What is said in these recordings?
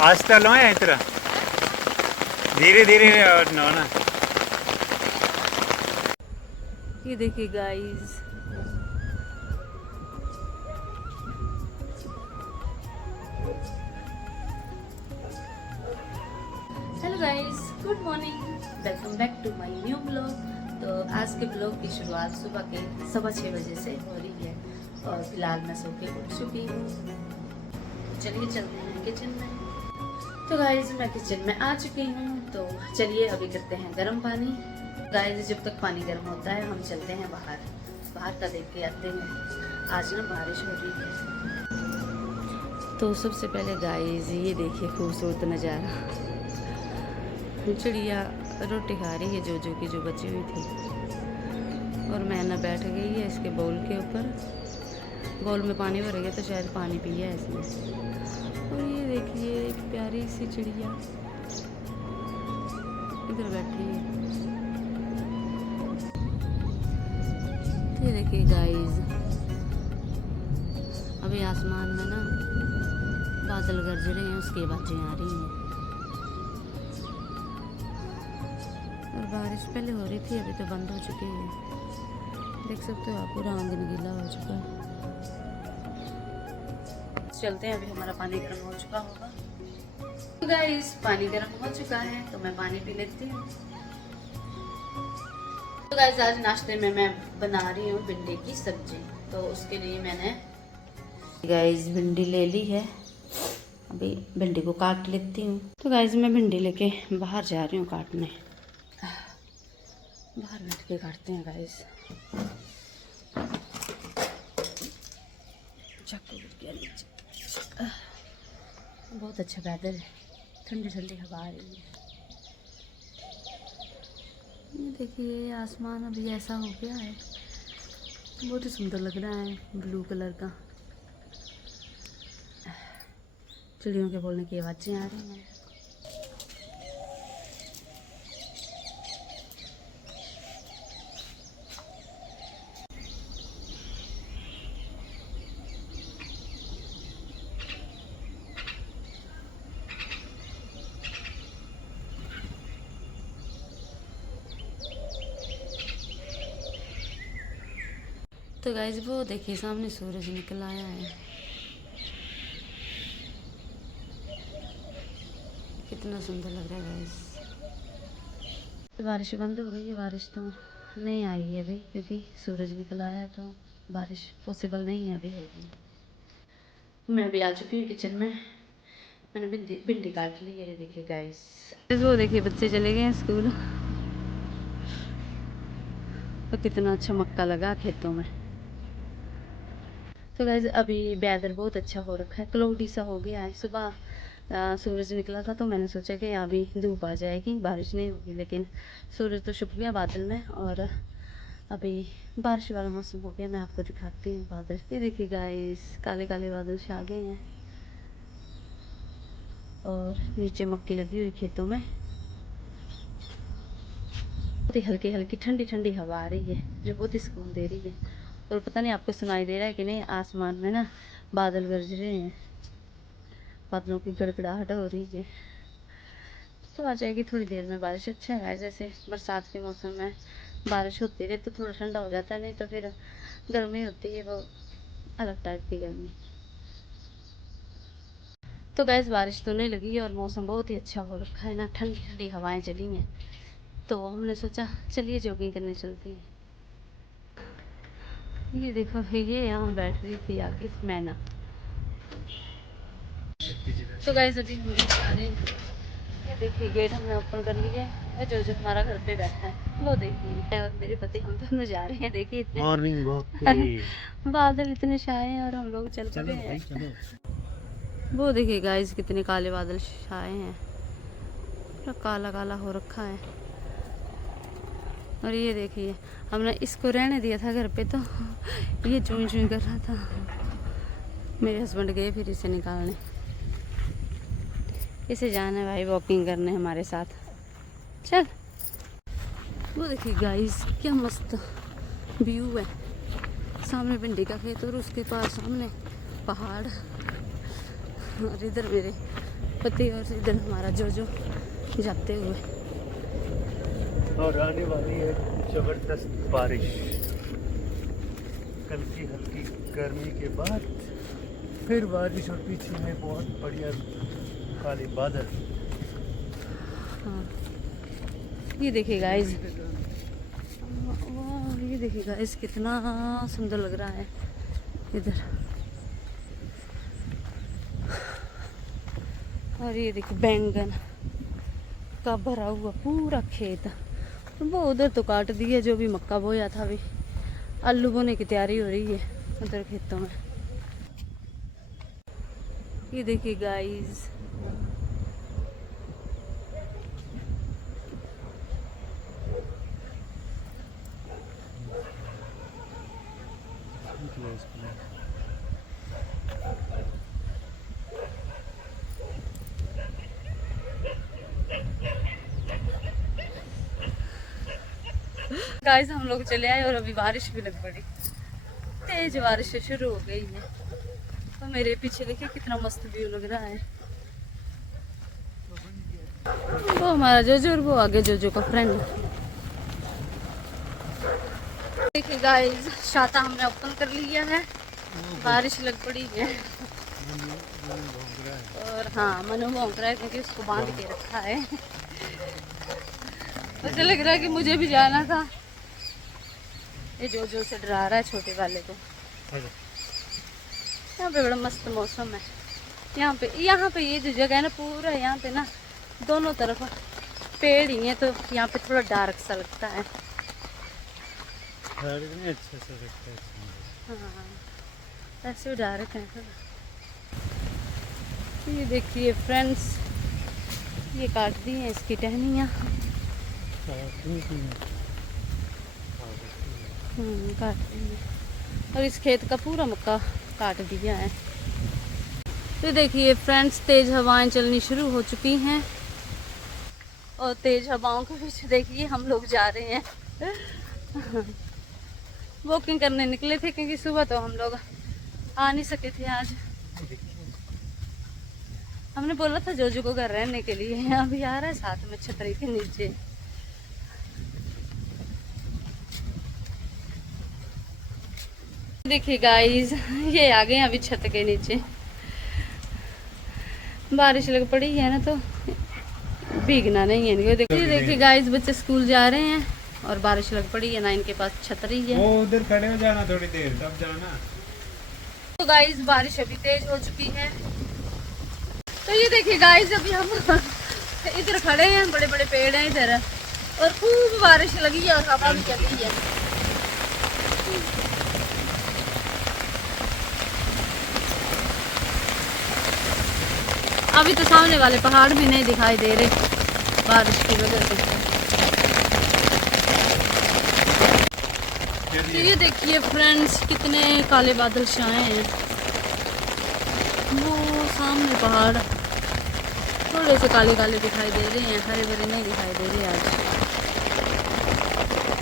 आस्ते लो है इतना धीरे धीरे नो ना। ये देखिए guys, hello guys, good morning, welcome back to my new blog. तो आज के ब्लॉग की शुरुआत सुबह के 6:15 बजे से हो रही है और फिलहाल मैं सो के उठ चुकी हूँ। चलिए चलते हैं किचन में। तो गाइस मैं किचन में आ चुकी हूँ, तो चलिए अभी करते हैं गर्म पानी। गाइस जब तक पानी गर्म होता है हम चलते हैं बाहर का देख के आते हैं। आज ना बारिश हो रही है। तो सबसे पहले गाइस ये देखिए खूबसूरत नज़ारा, चिड़िया रोटी खा रही है जो की जो बची हुई थी, और मैना बैठ गई है इसके बाउल के ऊपर। बाउल में पानी भर गया तो शायद पानी पिया है इसने। और ये देखिए एक प्यारी सी चिड़िया इधर बैठी है। ये देखिए गाइस, अभी आसमान में ना बादल गरज रहे हैं, उसकी आवाजें आ रही हैं। और बारिश पहले हो रही थी, अभी तो बंद हो चुकी है। देख सकते हो आप, पूरा आंगन गीला हो चुका है। चलते हैं, अभी हमारा पानी गर्म हो चुका होगा। तो गाइस पानी गर्म हो चुका है तो मैं पानी पी लेती हूँ। तो गाइस आज नाश्ते में मैं बना रही हूँ भिंडी की सब्जी। तो उसके लिए मैंने गाइस भिंडी ले ली है, अभी भिंडी को काट लेती हूँ। तो गाइस मैं भिंडी लेके बाहर जा रही हूँ काटने। बाहर बैठ के काटते हैं गाइस। चाकू गिर गया नीचे। बहुत अच्छा वेदर है, ठंडी ठंडी हवा आ रही है। ये देखिए आसमान अभी ऐसा हो गया है, बहुत ही सुंदर लग रहा है, ब्लू कलर का। चिड़ियों के बोलने की आवाज़ें आ रही हैं। तो गाइस वो देखिए सामने सूरज निकल आया है, कितना सुंदर लग रहा है गाइस। बारिश बंद हो गई है, बारिश तो नहीं आई है अभी, क्योंकि सूरज निकल आया है तो बारिश पॉसिबल नहीं है अभी होगी। मैं अभी आ चुकी हूँ किचन में, मैंने भिंडी काट ली है। देखिए गाइस, वो देखिए बच्चे चले गए हैं स्कूल। तो कितना अच्छा मक्का लगा खेतों में। तो गाइस अभी वेदर बहुत अच्छा हो रखा है, क्लाउडी सा हो गया है। सुबह सूरज निकला था तो मैंने सोचा कि अभी धूप आ जाएगी, बारिश नहीं होगी, लेकिन सूरज तो छुप गया बादल में और अभी बारिश वाला मौसम हो गया। मैं आपको दिखाती हूँ बादल। ये देखिए गाइस, काले काले बादल छा गए हैं और नीचे मक्की लगी हुई खेतों में। बहुत ही हल्की हल्की ठंडी ठंडी हवा आ रही है जो बहुत ही सुकून दे रही है। और पता नहीं आपको सुनाई दे रहा है कि नहीं, आसमान में ना बादल गरज रहे हैं, बादलों की गड़गड़ाहट हो रही है। तो आ जाएगी थोड़ी देर में बारिश। अच्छा है, जैसे बरसात के मौसम में बारिश होती रहे तो थोड़ा ठंडा हो जाता है, नहीं तो फिर गर्मी होती है, वो अलग टाइप की गर्मी। तो गैस बारिश तो नहीं लगी और मौसम बहुत ही अच्छा हो रखा है ना, ठंडी ठंडी हवाएं चली हैं। तो हमने सोचा चलिए जॉगिंग करने चलते हैं। ये देखो ये यहाँ बैठ रही थी आगे मैना। तो गाइस अभी हम जा रहे हैं। ये देखिए गेट हमने ओपन कर लिया है, जो हमारा घर पे बैठा है वो देखिए, और मेरे पति हम दोनों जा रहे हैं। देखिए इतने मॉर्निंग वॉक बादल इतने छाए हैं और हम लोग चल पड़े हैं। वो देखिए गाइस कितने काले बादल छाए हैं, पूरा काला काला हो रखा है। और ये देखिए हमने इसको रहने दिया था घर पे तो ये चूं चूं कर रहा था। मेरे हस्बैंड गए फिर इसे निकालने। इसे जाना है भाई वॉकिंग करने हमारे साथ, चल। वो देखिए गाइस क्या मस्त व्यू है, सामने भिंडी का खेत और उसके पास सामने पहाड़, और इधर मेरे पति और इधर हमारा जो जाते हुए। और आने वाली है जबरदस्त बारिश। कल की हल्की गर्मी के बाद फिर बारिश और पीछे में बहुत बढ़िया काले बादल। हाँ ये देखिए गाइस, ये देखिए गाइस कितना सुंदर लग रहा है इधर। और ये देखिए बैंगन का भरा हुआ पूरा खेत। वो उधर तो काट दिया जो भी मक्का बोया था, अभी आलू बोने की तैयारी हो रही है उधर खेतों में। ये देखिए गाइस गाइस हम लोग चले आए और अभी बारिश भी लग पड़ी, तेज बारिश शुरू हो गई है। तो मेरे पीछे देखिए कितना मस्त व्यू लग रहा है। वो हमारा जोजो और वो आगे जोजो का फ्रेंड। देखिए गाइस छाता हमने ओपन कर लिया है, बारिश लग पड़ी है। और हाँ मनु भौंक रहा है क्योंकि उसको बांध के रखा है। मुझे लग रहा है कि मुझे भी जाना था। ये जोजो से डरा रहा है छोटे वाले को। यहाँ पे बड़ा मस्त मौसम है। यहाँ पे ये जो जगह है ना पूरा, यहाँ पे ना दोनों तरफ पेड़ ही है, तो यहाँ पे थोड़ा डार्क सा लगता है। अच्छा सा लगता है। हाँ ऐसे डार्क है थोड़ा। ये देखिए फ्रेंड्स, ये काट दी है इसकी टहनियाँ। काट दी है और इस खेत का पूरा मक्का काट दिया है। तो देखिए फ्रेंड्स तेज हवाएं चलनी शुरू हो चुकी हैं और तेज हवाओं के बीच देखिए हम लोग जा रहे हैं। वॉकिंग करने निकले थे क्योंकि सुबह तो हम लोग आ नहीं सके थे। आज हमने बोला था जोजो को घर रहने के लिए, अभी आ रहा है साथ में छतरी के नीचे। देखिए गाइस ये आ गए अभी छत के नीचे। बारिश लग पड़ी है ना तो भीगना नहीं है इनको। देखिए गाइस बच्चे स्कूल जा रहे हैं और बारिश लग पड़ी है ना, इनके पास छतरी है। वो उधर खड़े हो जाना थोड़ी देर, तब जाना। तो गाइस बारिश अभी तेज हो चुकी है। तो ये देखिए गाइस अभी हम इधर खड़े हैं, बड़े बड़े पेड़ हैं इधर और खूब बारिश लगी है और हवा भी चल रही है। अभी तो सामने वाले पहाड़ भी नहीं दिखाई दे रहे बारिश की वजह से। ये देखिए फ्रेंड्स कितने काले बादल छाए हैं। वो सामने पहाड़ थोड़े से काले काले दिखाई दे रहे हैं, हरे भरे नहीं दिखाई दे रहे आज।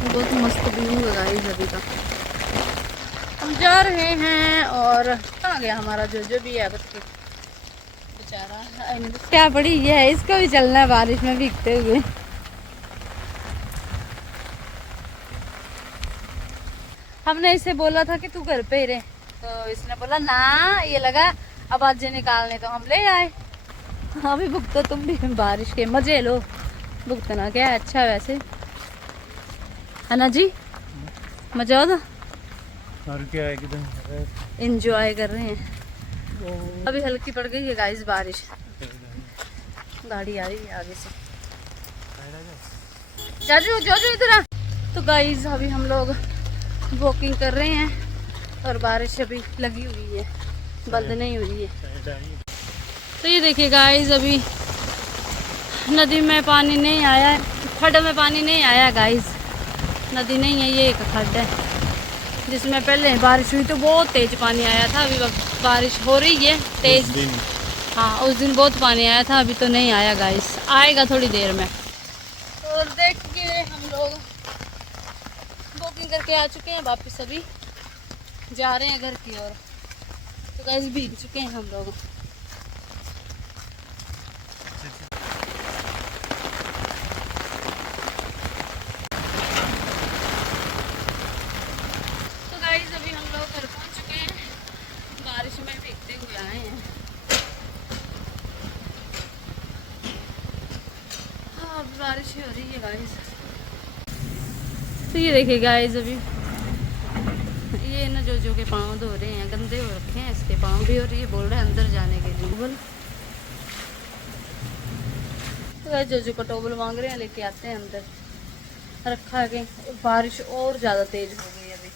बहुत मस्त व्यू है गाइस अभी का। हम जा रहे हैं और कहाँ गया हमारा जो भी है बच्चे बेचारा, क्या पड़ी है, इसको भी चलना है बारिश में भीगते हुए। हमने इसे बोला था कि तू घर पे ही रहे, तो इसने बोला ना, ये लगा अब आज निकालने तो हम ले आए। अभी भुगतो तुम भी, बारिश के मजे लो, भुगतना क्या है, अच्छा है वैसे है ना जी, मजा आता। और क्या है, एकदम एंजॉय कर रहे हैं। अभी हल्की पड़ गई है गाइस बारिश, गाड़ी आ रही है आगे से। जाजू जाजू इधर आ। तो गाइस अभी हम लोग वॉकिंग कर रहे हैं और बारिश अभी लगी हुई है, बंद नहीं हुई है। तो ये देखिए गाइस अभी नदी में पानी नहीं आया है, खड्ड में पानी नहीं आया गाइस, नदी नहीं है, ये एक खड्ड है जिसमें पहले बारिश हुई तो बहुत तेज पानी आया था। अभी बारिश हो रही है तेज, हाँ उस दिन बहुत पानी आया था, अभी तो नहीं आया गाइस, आएगा थोड़ी देर में। और देखिए हम लोग वॉकिंग करके आ चुके हैं, वापस अभी जा रहे हैं घर की ओर। तो गाइस भीग चुके हैं हम लोग। बारिश हो रही है गाइस। तो ये देखिए गाइस, अभी ये ना जो के पाँव धो रहे हैं, गंदे हो रखे हैं इसके पाँव भी, और ये बोल रहे हैं अंदर जाने के लिए। बोल तो जो का टोबल मांग रहे हैं, लेके आते हैं अंदर, रखा है कहीं। बारिश और ज़्यादा तेज हो गई अभी।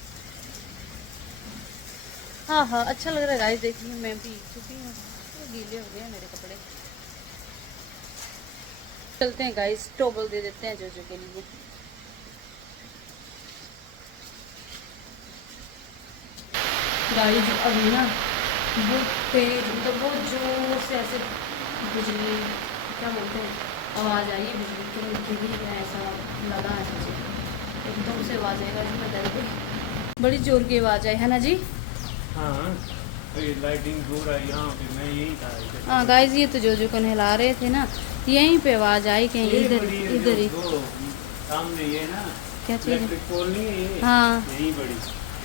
हाँ हाँ, अच्छा लग रहा है गाइस। देखिए मैं भी चुकी हूँ, तो गीले हो गए हैं मेरे कपड़े। चलते हैं गाइस, टोबल दे देते हैं जो के लिए। गाइस अभी ना बहुत तेज, मतलब बहुत जोर से ऐसे बिजली, क्या बोलते हैं, आवाज़ आई है बिजली की, गिरी है, ऐसा लगा है मुझे। एकदम से आवाज़ आएगा, इसमें डर गई। बड़ी जोर की आवाज़ आई है ना जी। हाँ, लाइटिंग दूर आई यहाँ पे, मैं यही था। हाँ गाइस, ये तो जो को नहला रहे थे ना, यहीं पे आवाज़ आई कहीं इधर इधर ही सामने ये ना, क्या चीज़ है? हाँ यही बड़ी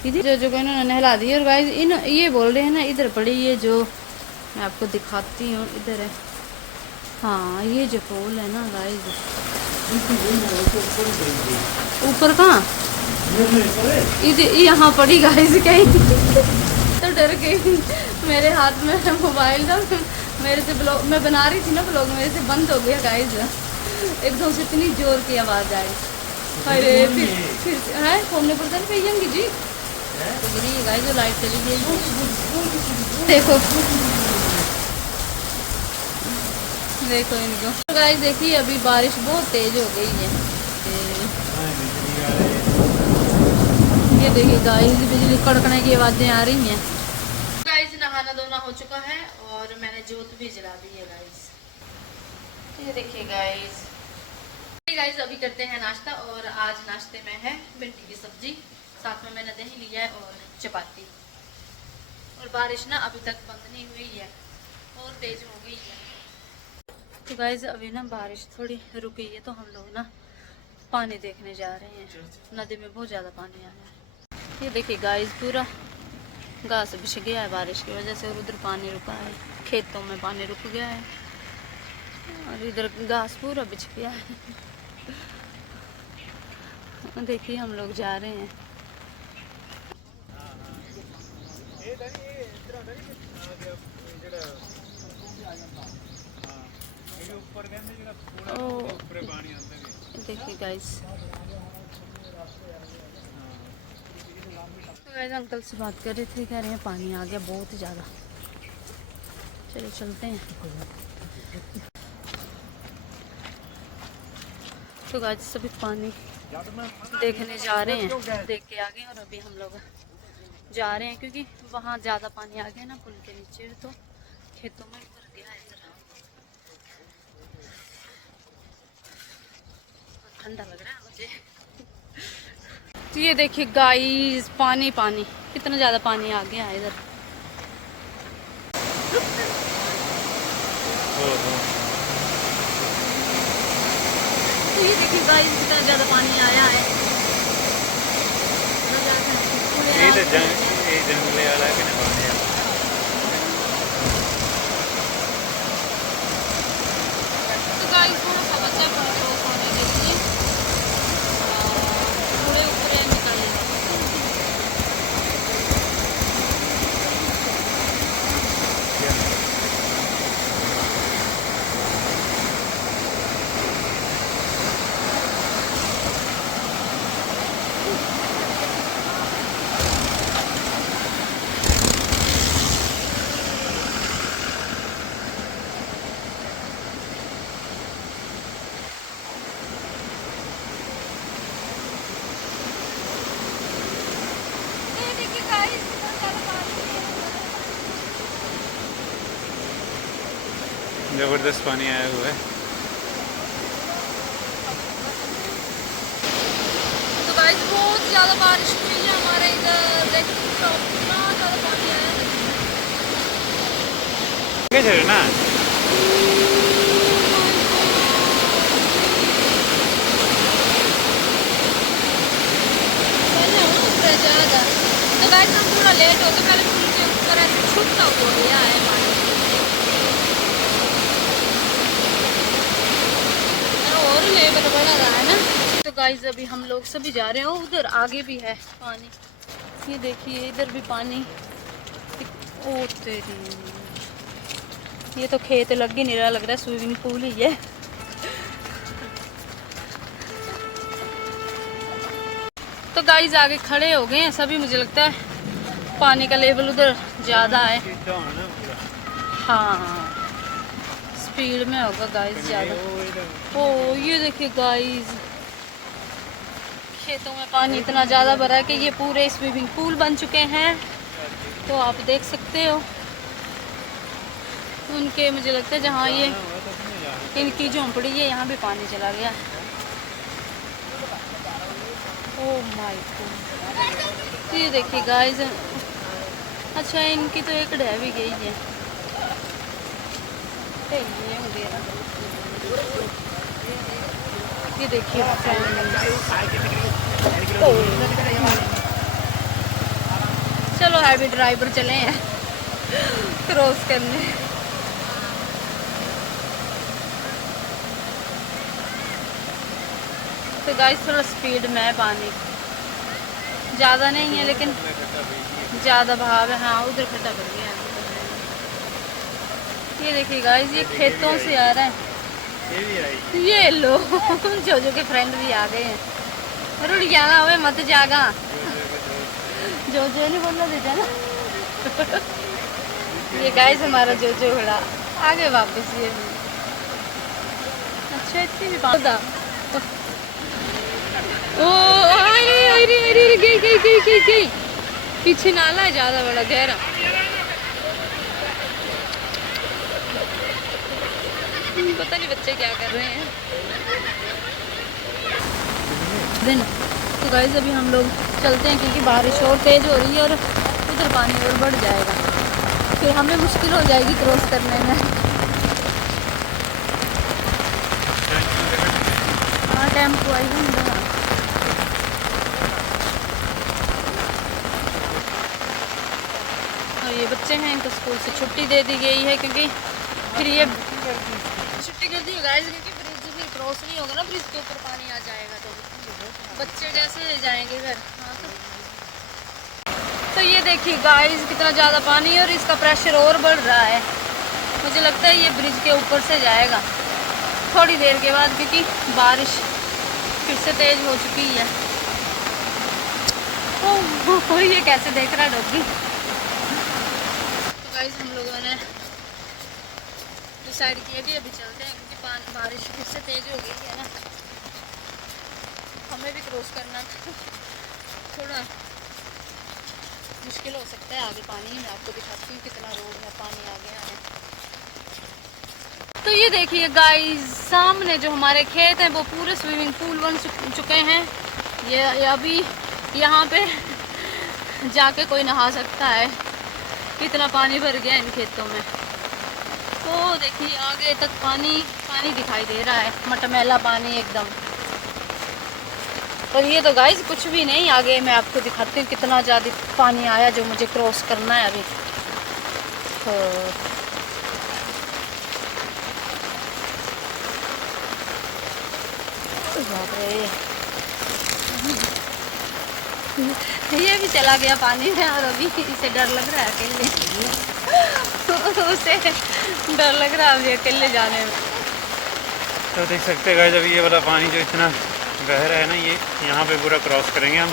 इधर जो इन्होंने नहला दी। और गाइस ये बोल रहे हैं ना, इधर पड़ी ये जो, मैं आपको दिखाती हूँ, इधर है। हाँ ये जो पोल है ना गाइस, ऊपर कहाँ, इधर यहाँ पड़ी गाइस कहीं। तो डर गई, मेरे हाथ में मोबाइल था, मेरे से ब्लॉग मैं बना रही थी ना, ब्लॉग मेरे से बंद हो गया गाइस। एकदम से इतनी जोर की आवाज़ आई। अरे फिर है फोन पर चल पेंगी जी, तो गिरी गाइस, जो लाइट चली गई। देखो देखो इनको। तो गाइस देखिए, अभी बारिश बहुत तेज हो गई है। ये देखिए गाइस, बिजली कड़कने की आवाज़ें आ रही हैं। गाइस नहाना धोना हो चुका है और मैंने जोत भी जला दी है गाइस। ये देखिए गाइस। गाइस अभी करते हैं नाश्ता, और आज नाश्ते में है भिंडी की सब्जी, साथ में मैंने दही लिया है और चपाती। और बारिश ना अभी तक बंद नहीं हुई है और तेज हो गई है। तो गाइस अभी ना बारिश थोड़ी रुकी है, तो हम लोग ना पानी देखने जा रहे हैं। नदी में बहुत ज़्यादा पानी आ रहा है। ये देखिए गाइस, पूरा घास बिछ गया है बारिश की वजह से, और उधर पानी रुका है, खेतों में पानी रुक गया है, और इधर घास पूरा बिछ गया है। देखिए हम लोग जा रहे हैं। देखिए गाइस, अंकल से बात कर रहे थे, कह रहे हैं पानी आ गया बहुत ज़्यादा। चलो चलते हैं। तो गाइस सभी पानी देखने जा रहे हैं, देख के आ गए, और अभी हम लोग जा रहे हैं क्योंकि वहाँ ज़्यादा पानी आ गया ना पुल के नीचे, तो खेतों में भर गया है। ठंडा लग रहा है मुझे। तो ये देखिए गाइस, पानी पानी, कितना ज़्यादा पानी आ गया है इधर। तो ये देखिए गाइस, कितना ज़्यादा पानी आया है। जंगले वाला के ना पानी तो गाइस थोड़ा सा बच्चा क्रॉस होने के लिए थोड़े ऊपर निकले। जबरदस्त पानी आया हुआ है। तो गाइस बहुत ज़्यादा बारिश हुई है हमारे इधर, देखिए कितना ज़्यादा पानी आया है। कैसे ना तो गाइस हम थोड़ा लेट हो गए, पहले पुल के ऊपर ऐसे छूटता हो गया है पानी, और लेवल बढ़ रहा है ना। तो गाइस अभी हम लोग सभी जा रहे हैं, उधर आगे भी है पानी, ये देखिए इधर भी पानी। ओ तेरी, ये तो खेत लग ही नहीं रहा, लग रहा है स्विमिंग पूल ही है। तो गाइस आगे खड़े हो गए हैं सभी, मुझे लगता है पानी का लेवल उधर ज़्यादा है। हाँ स्पीड में होगा गाइस ज़्यादा। ओ ये देखिए गाइस, खेतों में पानी इतना ज़्यादा भरा है कि ये पूरे स्विमिंग पूल बन चुके हैं। तो आप देख सकते हो उनके, मुझे लगता है जहाँ ये इनकी झोंपड़ी है यहाँ भी पानी चला गया। ओह माय गॉड, ये देखिए गाइस। अच्छा इनकी तो एक ढह भी गई है। ये देखिए चलो हैवी ड्राइवर चले हैं क्रॉस करने। तो गाइस थोड़ा स्पीड में है, पानी ज़्यादा नहीं है लेकिन ज़्यादा बहाव है। हाँ उधर खड्डा कर गया है। ये देखिए गाइस, ये खेतों से आ रहा है। ये लो जोजो के फ्रेंड भी आ गए हैं। रुड़ जाना हुए मत जागा, जोजो नहीं बोलना दे जाना। ये गाइस हमारा जोजो खड़ा आगे वापस। ये भी अच्छा, इतनी भी बात। ओ अरे अरे अरे गई पीछे नाला है ज़्यादा बड़ा गहरा। पता नहीं बच्चे क्या कर रहे हैं। दिन तो गाइस अभी हम लोग चलते हैं क्योंकि बारिश और तेज़ हो रही है और उधर पानी और बढ़ जाएगा, फिर हमें मुश्किल हो जाएगी क्रॉस करने में। हाँ टेम्पो आई है। और ये बच्चे हैं, इनको स्कूल से छुट्टी दे दी गई है क्योंकि फिर ये छुट्टी कर दी है गाइस, क्योंकि ब्रिज भी क्रॉस नहीं होगा ना, ब्रिज के ऊपर पानी आ जाएगा तो बच्चे जैसे जाएंगे घर। हाँ तो ये देखिए गाइस कितना ज़्यादा पानी है और इसका प्रेशर और बढ़ रहा है। मुझे लगता है ये ब्रिज के ऊपर से जाएगा थोड़ी देर के बाद, क्योंकि बारिश फिर से तेज़ हो चुकी है। ओह ये कैसे देख रहा है डॉगी। तो गाइस हम लोगों ने डिसाइड किया कि अभी चलते हैं क्योंकि बारिश फिर से तेज़ हो गई है ना, हमें भी क्रॉस करना थोड़ा मुश्किल हो सकता है। आगे पानी मैं आपको दिखाती हूँ कितना रोड में पानी आ गया है। तो ये देखिए गाइस, सामने जो हमारे खेत हैं वो पूरे स्विमिंग पूल बन चुके हैं। ये अभी यहाँ पे जाके कोई नहा सकता है, कितना पानी भर गया इन खेतों में। तो देखिए आगे तक पानी पानी दिखाई दे रहा है, मटमैला पानी एकदम। और ये तो गाइस कुछ भी नहीं, आगे मैं आपको दिखाती हूँ कितना ज़्यादा पानी आया जो मुझे क्रॉस करना है अभी। तो ये भी चला गया पानी में और अभी इसे डर लग रहा है अकेले उसे डर लग रहा है अभी अकेले जाने में। तो देख सकते हैं गाइस, अभी ये वाला पानी जो इतना गहरा है ना, ये यहाँ पे पूरा क्रॉस करेंगे हम,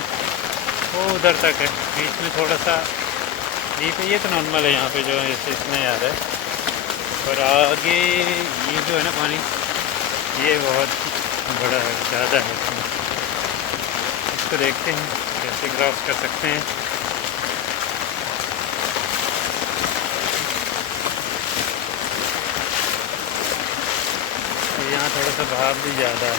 वो उधर तक है। बीच में थोड़ा सा डीप है, ये तो नॉर्मल है यहाँ पे जो ऐसे इतना याद है। पर आगे ये जो है ना पानी, ये बहुत बड़ा है, ज़्यादा है। इसको देखते हैं कैसे क्रॉस कर सकते हैं। यहाँ थोड़ा सा बहाव भी ज़्यादा है।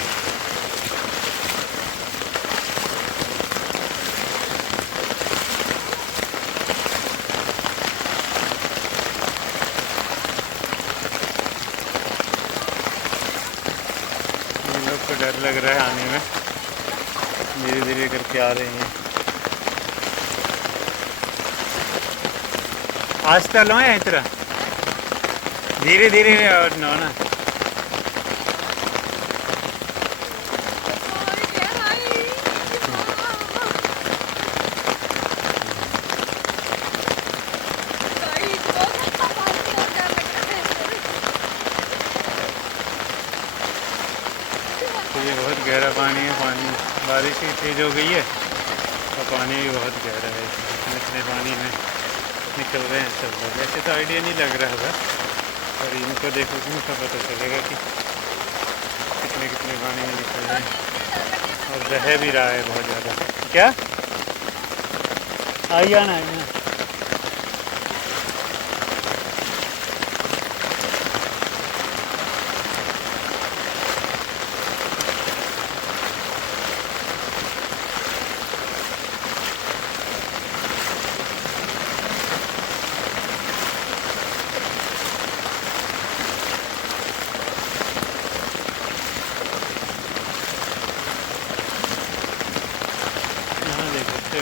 इन लोग को डर लग रहा है आने में, धीरे धीरे करके आ रहे हैं। आज तक लो है इतना धीरे धीरे और नो ना। ये बहुत गहरा पानी है। पानी बारिश ही तेज़ हो गई है और पानी भी बहुत गहरा है। इतने इतने पानी में निकल रहे हैं सब लोग। ऐसे तो आइडिया नहीं लग रहा होगा, और इनको देखो कि उनका पता चलेगा कि कितने कितने पानी में निकल रहे हैं। और बह भी रहा है बहुत ज़्यादा। क्या आई आना है?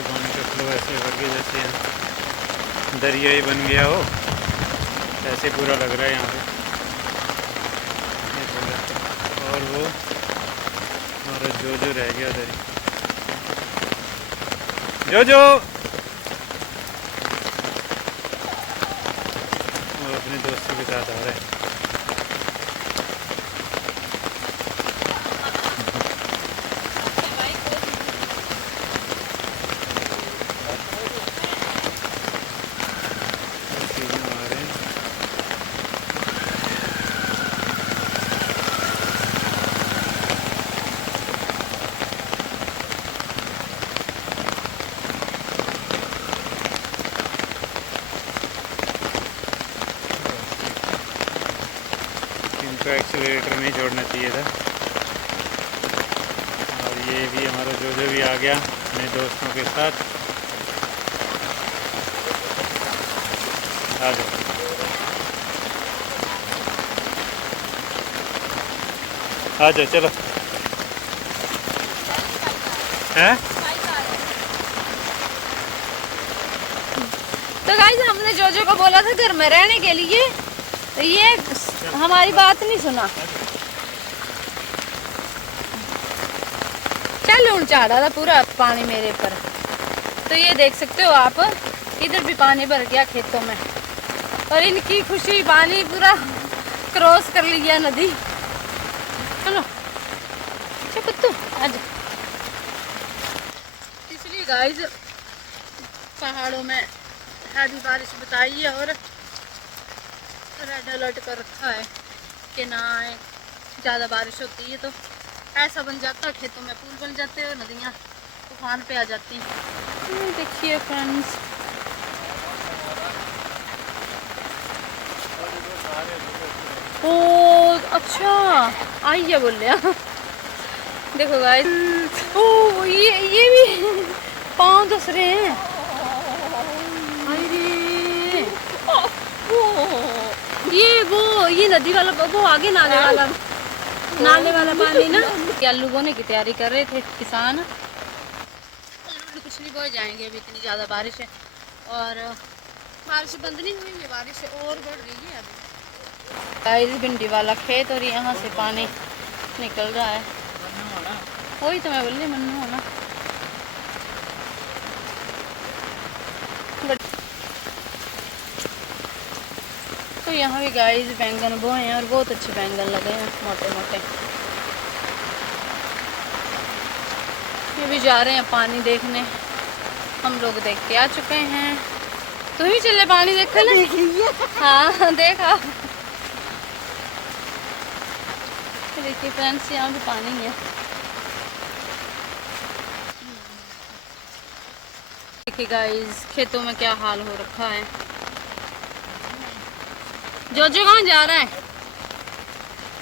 पानी का फ्लो ऐसे भर गया जैसे यहाँ दरिया ही बन गया हो, ऐसे पूरा लग रहा है यहाँ पे। ये पूरा, और वो हमारा जो रह गया दरिया, जो वो अपने दोस्तों के साथ आ रहा है। इनको एक्सीलरेटर नहीं जोड़ना चाहिए था। और ये भी हमारा जो भी आ गया अपने दोस्तों के साथ। आ जाओ, आ जाओ, चलो। हैं? तो गाइस हमने जोजो को बोला था घर में रहने के लिए, तो ये हमारी बात नहीं सुना। चल उड़ चढ़ा था पूरा पानी मेरे पर। तो ये देख सकते हो आप, इधर भी पानी भर गया खेतों में, और इनकी खुशी पानी पूरा क्रॉस कर लिया नदी। चलो पुत्तू आज। इसलिए गाइस पहाड़ों में हैवी बारिश बताई है और रेड अलर्ट कर रखा है कि ना ज़्यादा बारिश होती है तो ऐसा बन जाता है, खेतों में पुल बन जाते हैं और नदियाँ तूफान पे आ जाती हैं। देखिए फ्रेंड्स, ओ अच्छा आई है बोल रहा। देखो गाइस, ओ ये भी पाँव दस रहे हैं। ये नदी वाला, वो आगे नाले वाला पानी ना। आलू बोने की तैयारी कर रहे थे किसान। आलू कुछ नहीं बोए जाएंगे, अभी इतनी ज़्यादा बारिश है और बारिश बंद नहीं हुई है, बारिश और बढ़ रही है अभी। गाइस भिंडी वाला खेत और यहाँ से पानी निकल रहा है। वही तो मैं बोल रही, मन्नू होना। तो यहाँ भी गाइस बैंगन बोए हैं और बहुत अच्छे बैंगन लगे हैं, मोटे मोटे। ये भी जा रहे हैं पानी देखने, हम लोग देख के आ चुके हैं। तुम ही चले पानी देख ले। हाँ देखा। देखिए फ्रेंड्स, यहाँ भी पानी है। देखिए गाइस खेतों में क्या हाल हो रखा है। जोजो कहाँ जा रहा है?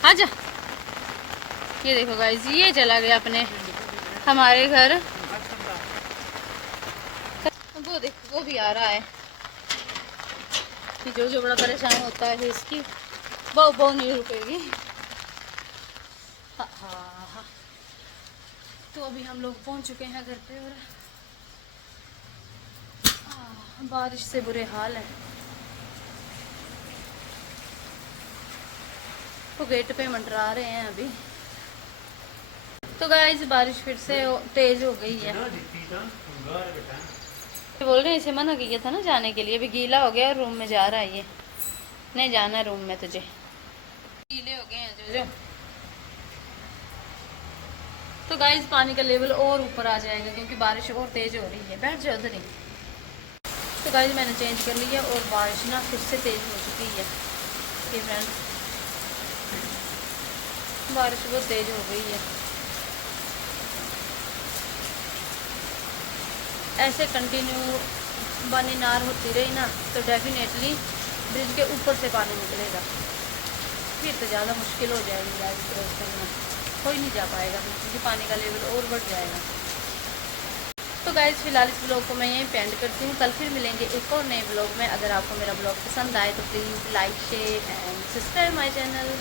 आजा। ये देखो गाइस, ये चला गया अपने हमारे घर। वो देखो वो भी आ रहा है। जोजो बड़ा परेशान होता है इसकी, वो नहीं रुकेगी। हाँ। तो अभी हम लोग पहुंच चुके हैं घर पे और बारिश से बुरे हाल है। वो गेट पे मंडरा रहे हैं अभी। तो गाइस बारिश फिर से तेज हो गई है। बोल रहे हैं, इसे मना किया था ना जाने के लिए, अभी गीला हो गया और रूम में जा रहा है। ये नहीं जाना रूम में, तुझे गीले हो गए हैं जो। तो गाइस पानी का लेवल और ऊपर आ जाएगा क्योंकि बारिश और तेज़ हो रही है। बैठ जाओ उधर ही। तो गाइस मैंने चेंज कर लिया और बारिश ना फिर से तेज़ हो चुकी है। ये फ्रेंड बारिश बहुत तेज़ हो गई है। ऐसे कंटिन्यू पानी नार होती रही ना तो डेफिनेटली ब्रिज के ऊपर से पानी निकलेगा, फिर तो ज़्यादा मुश्किल हो जाएगी गाइस क्रॉस करना, कोई नहीं जा पाएगा क्योंकि पानी का लेवल और बढ़ जाएगा। तो गाइस फिलहाल इस ब्लॉग को मैं यहीं पे एंड करती हूँ। कल फिर मिलेंगे एक और नए ब्लॉग में। अगर आपको मेरा ब्लॉग पसंद आए तो please like share and subscribe my channel.